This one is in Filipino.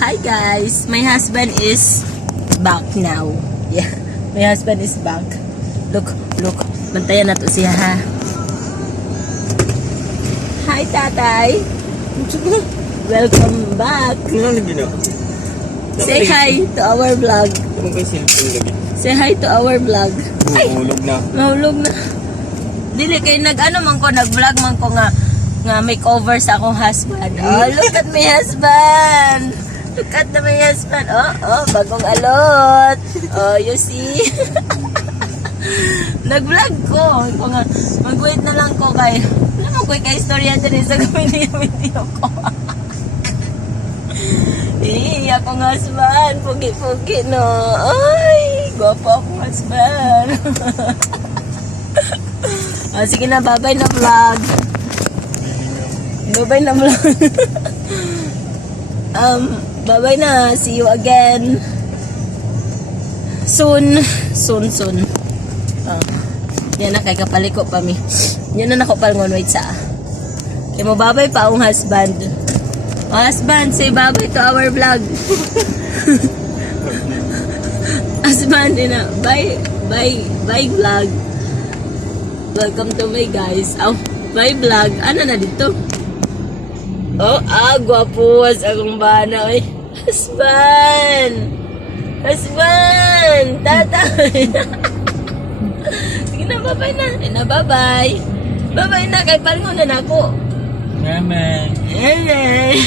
Hi guys, my husband is back now. Yeah, my husband is back. Look. Bantayan na to siya ha. Hi tatay. Welcome back. Say hi to our vlog. Say hi to our vlog. Mahulog na. Mahulog na. Dili kay nag-ano man ko, nag-vlog man ko nga makeover sa akong husband. Oh, look at my husband. Look at my husband. Oh, bagong alot. Oh, you see? Nag-vlog ko. Ko nga, mag-wait na lang ko kay, alam mo ko kay istorya dyan sa gawin yung video ko. Akong husband. Pugi-pugi, no. Ay, gwapo akong husband. Oh, sige na, bye-bye na vlog. Bye-bye na vlog. Bye-bye na. See you again. Soon. Yan na, kay kapaliko pa mi. Yan na nakopal wait sa. Kaya mo bye-bye pa ang husband. Husband, say bye-bye to our vlog. Husband, na. Bye vlog. Welcome to my guys. Bye vlog. Ano na dito? Gwapuwas akong bana. Oy. Husband! Tatay! Sige na, bye-bye na. Bye-bye. Bye-bye na, kay palingon na ako. Amen. Amen.